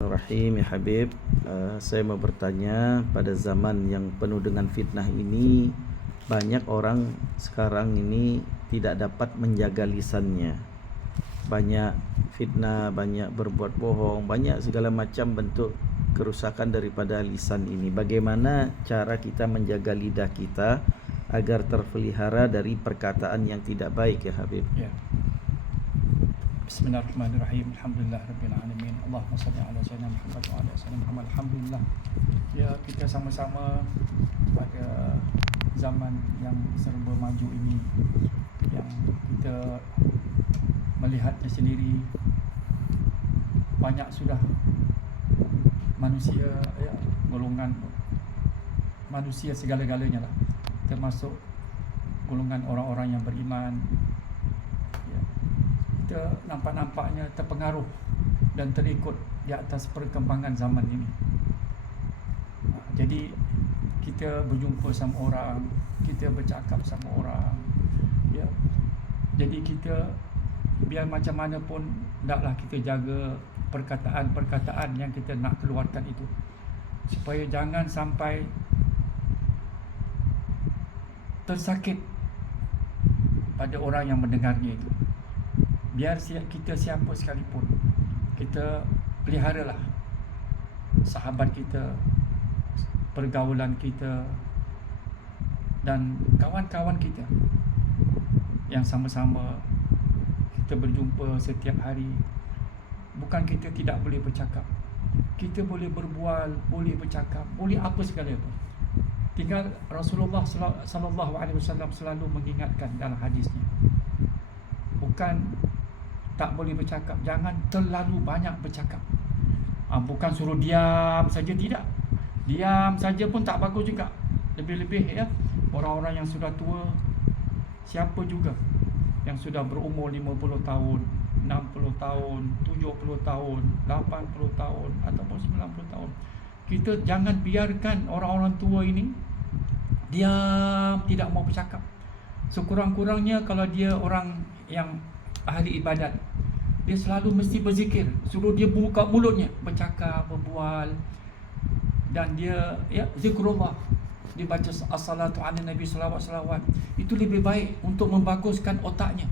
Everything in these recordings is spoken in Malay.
Rahim ya Habib, saya mau bertanya, pada zaman yang penuh dengan fitnah ini, banyak orang sekarang ini tidak dapat menjaga lisannya. Banyak fitnah, banyak berbuat bohong, banyak segala macam bentuk kerusakan daripada lisan ini. Bagaimana cara kita menjaga lidah kita agar terpelihara dari perkataan yang tidak baik ya Habib? Ya. Bismillahirrahmanirrahim. Alhamdulillahirabbil alamin. Allahumma shalli ala sayyidina Muhammad wa ala sayyidina Muhammad. Alhamdulillah. Ya, kita sama-sama pada zaman yang serba maju ini, yang kita melihatnya sendiri, banyak sudah manusia, ya, golongan manusia segala-galanya lah, termasuk golongan orang-orang yang beriman, ya, kita nampak-nampaknya terpengaruh dan terikut di atas perkembangan zaman ini. Jadi kita berjumpa sama orang, kita bercakap sama orang, ya. Jadi kita biar macam mana pun hendaklah kita jaga perkataan-perkataan yang kita nak keluarkan itu, supaya jangan sampai tersakit pada orang yang mendengarnya itu. Biar kita siapa sekalipun, kita peliharalah sahabat kita, pergaulan kita dan kawan-kawan kita yang sama-sama kita berjumpa setiap hari. Bukan kita tidak boleh bercakap, kita boleh berbual, boleh bercakap, boleh apa segala apa. Tinggal Rasulullah sallallahu alaihi wasallam selalu mengingatkan dalam hadisnya, bukan tak boleh bercakap, jangan terlalu banyak bercakap. Bukan suruh diam saja, tidak. Diam saja pun tak bagus juga. Lebih-lebih, ya, orang-orang yang sudah tua, siapa juga yang sudah berumur 50 tahun, 60 tahun, 70 tahun, 80 tahun ataupun 90 tahun, kita jangan biarkan orang-orang tua ini diam, tidak mau bercakap. Sekurang-kurangnya kalau dia orang yang ahli ibadat, dia selalu mesti berzikir. Suruh dia buka mulutnya, bercakap, berbual, dan dia, ya, zikrullah, dia baca as-salatu ala Nabi salawat. Itu lebih baik untuk membaguskan otaknya,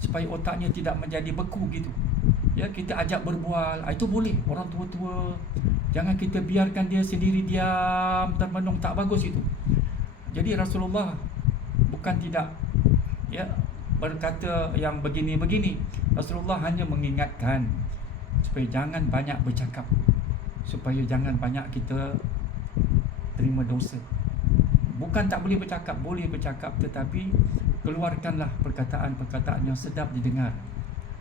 supaya otaknya tidak menjadi beku gitu. Ya, kita ajak berbual, itu boleh. Orang tua-tua, jangan kita biarkan dia sendiri diam termenung, tak bagus itu. Jadi Rasulullah bukan tidak, ya, berkata yang begini-begini. Rasulullah hanya mengingatkan supaya jangan banyak bercakap, supaya jangan banyak kita terima dosa. Bukan tak boleh bercakap, boleh bercakap, tetapi keluarkanlah perkataan-perkataan yang sedap didengar.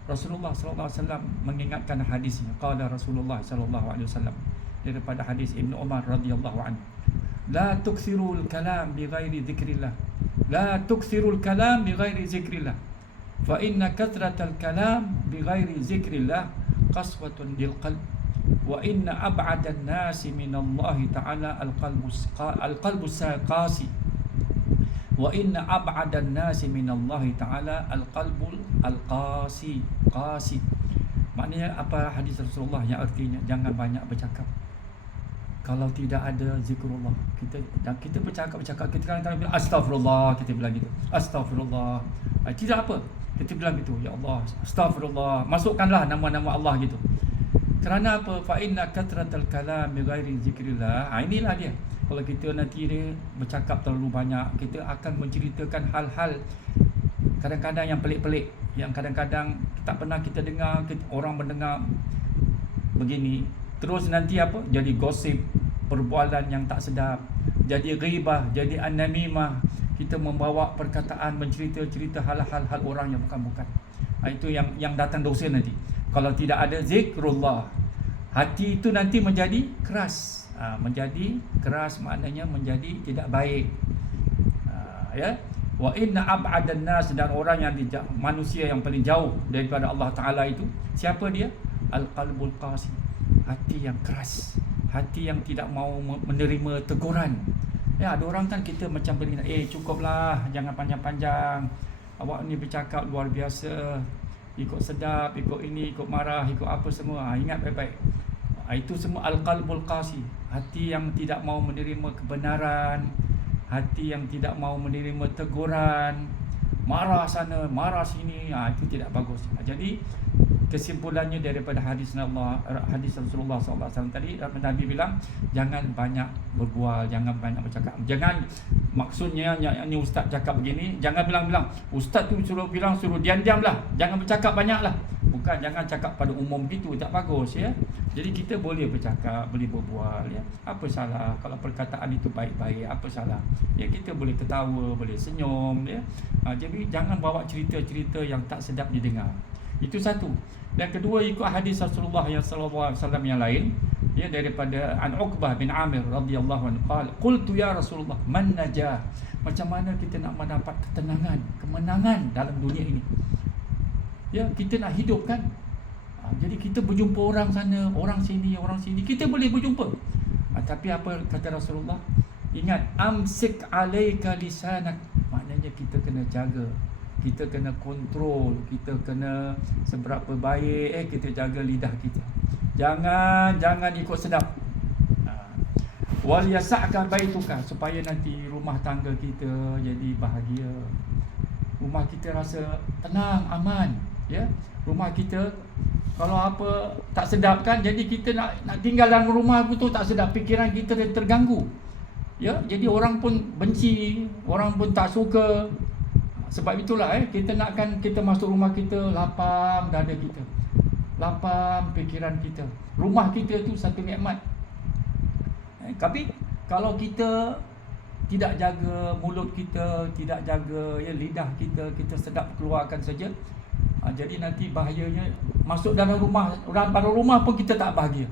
Rasulullah sallallahu alaihi wasallam mengingatkan hadisnya. Qala Rasulullah sallallahu alaihi wasallam, daripada hadis Ibnu Umar radhiyallahu anhu, la tukthirul kalam bighairi dzikrillah. La tukthirul kalam bighairi dzikrillah. Fa inna kathratal kalam bighairi dzikrillah qaswatun lil qalb. Wa inna ab'adan nasi minallahi ta'ala al-qalbus qasi. Wa inna ab'adan nasi minallahi ta'ala al-qalbul qasi. Maknanya apa hadis Rasulullah yang artinya jangan banyak bercakap. Kalau tidak ada zikrullah, kita bercakap, kita kadang-kadang bilang astagfirullah, kita bilang gitu. Astagfirullah. Tidak apa, kita bilang gitu, ya Allah, astagfirullah. Masukkanlah nama-nama Allah gitu. Kerana apa? Fa inna kathratal kalam bighairi zikrillah. Inilah dia. Kalau kita nanti dia bercakap terlalu banyak, kita akan menceritakan hal-hal kadang-kadang yang pelik-pelik, yang kadang-kadang tak pernah kita dengar, orang mendengar begini. Terus nanti apa? Jadi gosip, perbualan yang tak sedap, jadi ghibah, jadi an-namimah. Kita membawa perkataan, mencerita-cerita hal-hal orang yang bukan-bukan. Itu yang datang dosa nanti. Kalau tidak ada zikrullah, hati itu nanti menjadi keras. Menjadi keras maknanya menjadi tidak baik. Ya. Wa inna ab'adan nas, dan orang yang manusia yang paling jauh daripada Allah Taala itu siapa dia? Al-qalbul qasi, hati yang keras, hati yang tidak mau menerima teguran. Ya, ada orang kan kita macam beri, cukuplah, jangan panjang-panjang. Awak ni bercakap luar biasa, ikut sedap, ikut ini, ikut marah, ikut apa semua. Ingat baik-baik. Itu semua al-qalbul qasi, hati yang tidak mau menerima kebenaran, hati yang tidak mau menerima teguran, marah sana, marah sini. Itu tidak bagus. Jadi kesimpulannya daripada hadis Rasulullah SAW tadi, Nabi bilang jangan banyak berbual, jangan banyak bercakap. Jangan, maksudnya ni ustaz cakap begini, jangan bilang ustaz tu suruh diam-diam lah, jangan bercakap banyak lah. Bukan, jangan cakap pada umum gitu, tak bagus ya. Jadi kita boleh bercakap, boleh berbual ya. Apa salah kalau perkataan itu baik-baik, apa salah? Ya, kita boleh ketawa, boleh senyum ya. Jadi jangan bawa cerita-cerita yang tak sedap didengar. Itu satu. Dan kedua, ikut hadis Rasulullah yang sallallahu alaihi wasallam yang lain ya, daripada An Uqbah bin Amir radhiyallahu anhu qala qultu ya Rasulullah man najah. Macam mana kita nak mendapat ketenangan, kemenangan dalam dunia ini? Ya, kita nak hidup kan. Jadi kita berjumpa orang sana, orang sini, kita boleh berjumpa. Tapi apa kata Rasulullah? Ingat, amsik alaika lisanak. Maknanya kita kena jaga, kita kena kontrol, kita kena seberapa baik kita jaga lidah kita. Jangan ikut sedap. Wal yasa'ka baituka, supaya nanti rumah tangga kita jadi bahagia. Rumah kita rasa tenang, aman, ya. Rumah kita kalau apa tak sedap kan, jadi kita nak tinggal dalam rumah tu tak sedap, fikiran kita terganggu. Ya, jadi orang pun benci, orang pun tak suka. Sebab itulah kita nakkan kita masuk rumah kita lapang dada kita, lapang fikiran kita. Rumah kita tu satu nikmat. Tapi kalau kita tidak jaga mulut kita, tidak jaga lidah kita, kita sedap keluarkan saja, jadi nanti bahayanya masuk dalam rumah pun kita tak bahagia.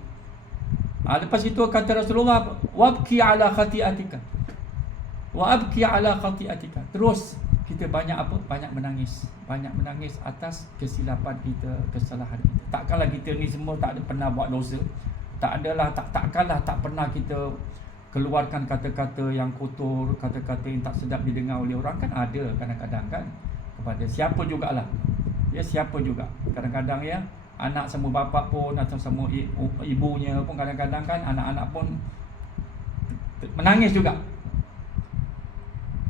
Lepas itu kata Rasulullah, wabki ala khati'atika wa abki ala khati'atika. Terus kita banyak menangis atas kesilapan kita, kesalahan kita. Takkanlah kita ni semua tak ada pernah buat dosa. Takkanlah tak pernah kita keluarkan kata-kata yang kotor, kata-kata yang tak sedap didengar oleh orang. Kan ada kadang-kadang kan, kepada siapa jugalah. Ya, siapa juga. Kadang-kadang ya, anak sama bapa pun atau sama ibunya pun kadang-kadang kan, anak-anak pun menangis juga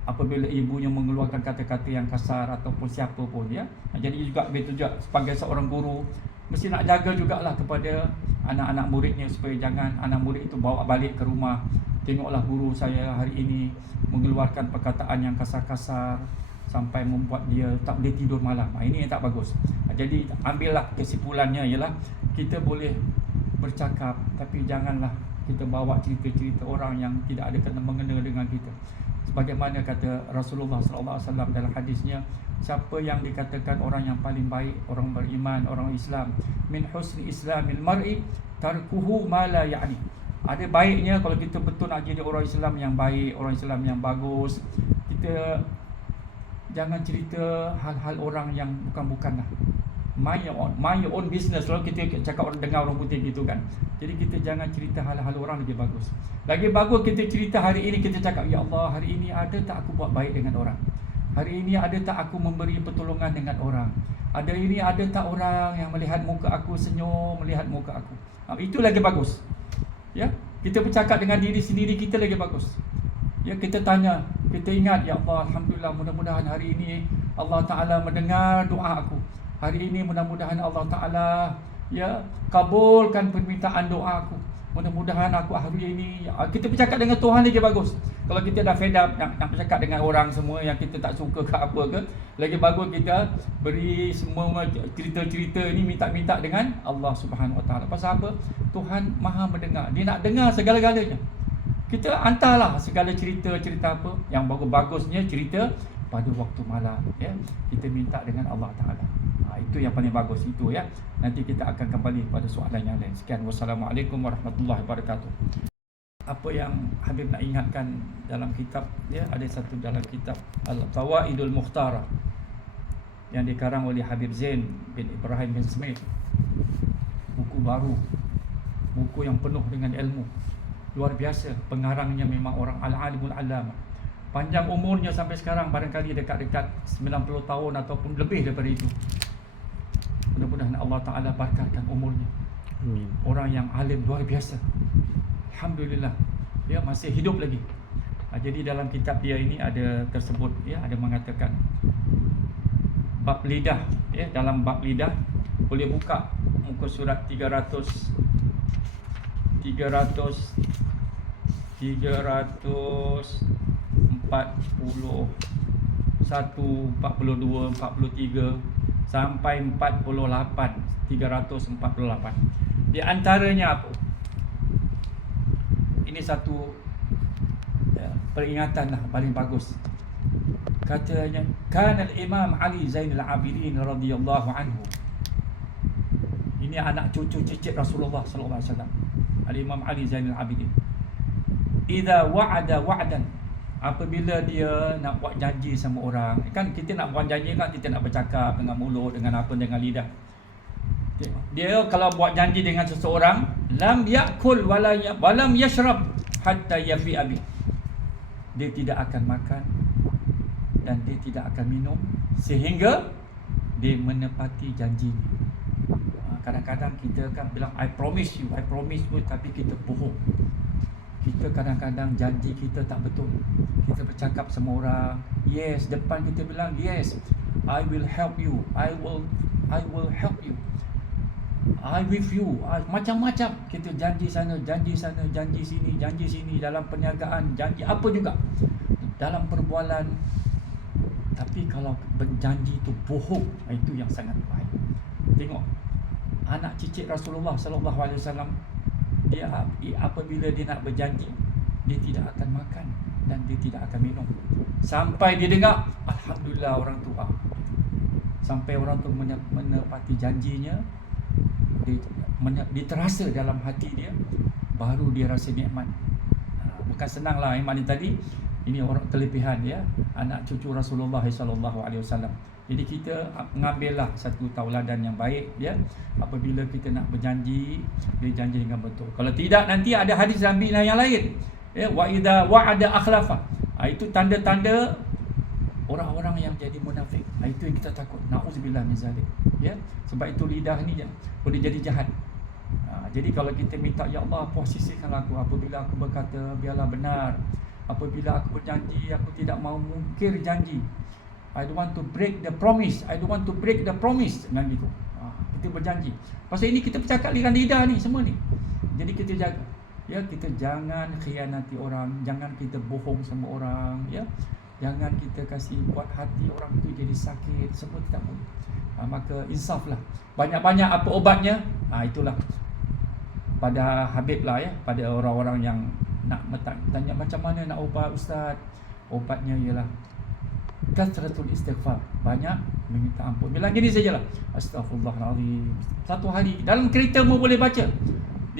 apabila ibunya mengeluarkan kata-kata yang kasar ataupun siapa pun ya. Jadi juga begitu juga sebagai seorang guru, mesti nak jaga jugalah kepada anak-anak muridnya, supaya jangan anak murid itu bawa balik ke rumah, tengoklah guru saya hari ini mengeluarkan perkataan yang kasar-kasar sampai membuat dia tak boleh tidur malam. Ini yang tak bagus. Jadi ambillah kesimpulannya ialah kita boleh bercakap, tapi janganlah kita bawa cerita-cerita orang yang tidak ada kena-mengena dengan kita. Sebagaimana kata Rasulullah SAW dalam hadisnya, siapa yang dikatakan orang yang paling baik, orang beriman, orang Islam, min husni islamil mar'i tarkuhu ma la ya'ni. Ada baiknya kalau kita betul nak jadi orang Islam yang baik, orang Islam yang bagus, kita jangan cerita hal-hal orang yang bukan-bukan lah. My own business. Kalau kita cakap orang dengar orang putih gitu kan. Jadi kita jangan cerita hal-hal orang, lebih bagus. Lagi bagus kita cerita hari ini, kita cakap, ya Allah, hari ini ada tak aku buat baik dengan orang? Hari ini ada tak aku memberi pertolongan dengan orang? Hari ini ada tak orang yang melihat muka aku senyum, melihat muka aku? Itu lagi bagus. Ya, kita bercakap dengan diri sendiri kita lagi bagus. Ya, kita tanya, kita ingat, ya Allah, alhamdulillah, mudah-mudahan hari ini Allah Ta'ala mendengar doa aku. Hari ini mudah-mudahan Allah Ta'ala kabulkan permintaan doa aku. Mudah-mudahan aku hari ini, kita bercakap dengan Tuhan lagi bagus. Kalau kita dah fed up nak bercakap dengan orang semua yang kita tak suka ke apa ke, lagi bagus kita beri semua cerita-cerita ini minta-minta dengan Allah Subhanahu Wa Ta'ala. Pasal apa? Tuhan Maha mendengar. Dia nak dengar segala-galanya. Kita hantarlah segala cerita-cerita apa yang bagus-bagusnya, cerita pada waktu malam ya. Kita minta dengan Allah Ta'ala. Itu yang paling bagus itu ya. Nanti kita akan kembali pada soalan yang lain. Sekian, wassalamualaikum warahmatullahi wabarakatuh. Apa yang Habib nak ingatkan dalam kitab ya, ada satu dalam kitab Al-Tawaidul Mukhtara yang dikarang oleh Habib Zain bin Ibrahim bin Smith. Buku baru, buku yang penuh dengan ilmu, luar biasa. Pengarangnya memang orang al-alimul alama. Panjang umurnya sampai sekarang barangkali dekat-dekat 90 tahun ataupun lebih daripada itu. Mudah-mudahan Allah Ta'ala barakatkan umurnya. Amin. Orang yang alim luar biasa. Alhamdulillah, dia masih hidup lagi. Jadi dalam kitab dia ini ada tersebut, ya, ada mengatakan bab lidah, ya, dalam bab lidah boleh buka muka surat 341, 42, 43 sampai 48, 348. Di antaranya apa? Ini satu peringatan lah paling bagus. Katanya, kana al-Imam Ali Zainal Abidin radhiyallahu anhu. Ini anak cucu cicit Rasulullah sallallahu alaihi wasallam. Al-Imam Ali Zainal Abidin. Idza wa'ada wa'dan, apabila dia nak buat janji sama orang, kan kita nak buat janji kan, kita nak bercakap dengan mulut, dengan apa, dengan lidah. Dia kalau buat janji dengan seseorang, lam yakul walam yashrab hatta yafi'a bih. Dia tidak akan makan dan dia tidak akan minum sehingga dia menepati janjinya. Kadang-kadang kita kan bilang I promise you, tapi kita bohong. Kita kadang-kadang janji kita tak betul. Kita bercakap sama orang, yes, depan kita bilang yes, I will help you, I will help you, I with you, macam-macam. Kita janji sana, janji sini, dalam perniagaan, janji apa juga, dalam perbualan. Tapi kalau berjanji itu bohong, itu yang sangat bahaya. Tengok anak cicit Rasulullah sallallahu alaihi wasallam, dia apabila dia nak berjanji, dia tidak akan makan dan dia tidak akan minum sampai dia dengar alhamdulillah orang tua. Sampai orang tu menepati janjinya, dia terasa dalam hati dia, baru dia rasa nikmat. Bukan senanglah iman ini tadi. Ini orang kelebihan dia, anak cucu Rasulullah sallallahu alaihi wasallam. Jadi kita mengambillah satu tauladan yang baik, ya. Apabila kita nak berjanji, dia janji dengan betul. Kalau tidak, nanti ada hadis Nabi yang lain, ya, wa idza wa'ada akhlafa. Itu tanda-tanda orang-orang yang jadi munafik. Itu yang kita takut. Nauzubillah min zalik, ya. Sebab itu lidah ni boleh jadi jahat. Jadi kalau kita minta, ya Allah, posisikan aku apabila aku berkata biarlah benar. Apabila aku berjanji, aku tidak mau mungkir janji. I don't want to break the promise. Dengan gitu. Kita berjanji. Pasal ini kita bercakap dengan lidah ni semua ni. Jadi kita jaga. Ya, kita jangan khianati orang, jangan kita bohong sama orang, ya. Jangan kita kasih buat hati orang tu jadi sakit, semua tidak boleh. Maka insaflah. Banyak-banyak apa obatnya? Itulah. Pada Habib lah, ya, pada orang-orang yang nak tanya macam mana nak ubat ustaz. Obatnya ialah kathratul istighfar, banyak meminta ampun. Bilang gini sajalah, astaghfirullahalazim. Satu hari dalam kereta mu boleh baca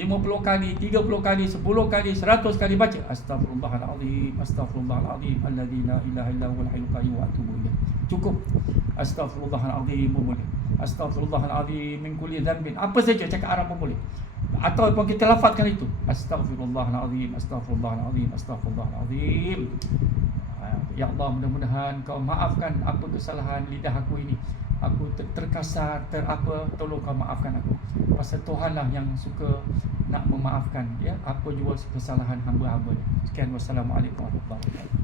50 kali, 30 kali, 10 kali, 100 kali baca astaghfirullahalazim, astaghfirullahalazim alladzi la ilaha illa huwal hayyul qayyum wa atubu ilaih. Cukup. Astaghfirullahalazim pun boleh. Astaghfirullahalazim min kulli dhanbin. Apa saja cakap Arab pun boleh. Ataupun kita lafazkan itu. Astaghfirullahalazim, astaghfirullahalazim, astaghfirullahalazim. Ya Allah, mudah-mudahan kau maafkan apa kesalahan lidah aku ini. Aku terkasar, tolong kau maafkan aku. Pasal Tuhanlah yang suka nak memaafkan, ya, apa jua kesalahan hamba-hamba. Sekian, wassalamualaikum warahmatullahi wabarakatuh.